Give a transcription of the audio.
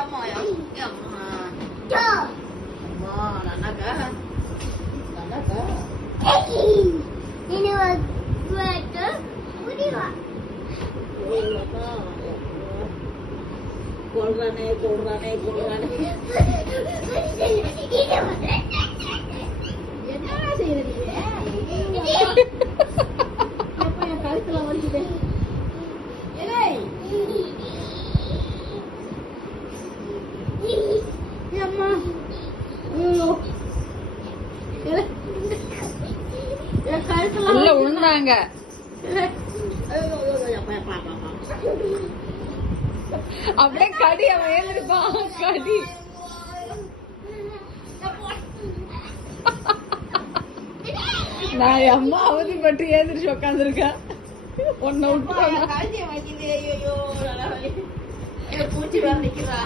அம்மா அம்மா அம்மா நன்னாக்கா நன்னாக்கா ini waktu budiwa கொள்றானே கொள்றானே கொள்றானே என்ன செய்யறது எப்ப என் கழுத்துல வலிக்குது அம்மா உள்ள உழுந்தாங்க. அப்படியே கடி அவன் ஏந்திருப்பான். கடி நான் அம்மா அவதி பற்றி ஏந்திரிச்சு உட்காந்துருக்கேன். உன்னை விட்டு பூச்சி வேற நிக்கிறா.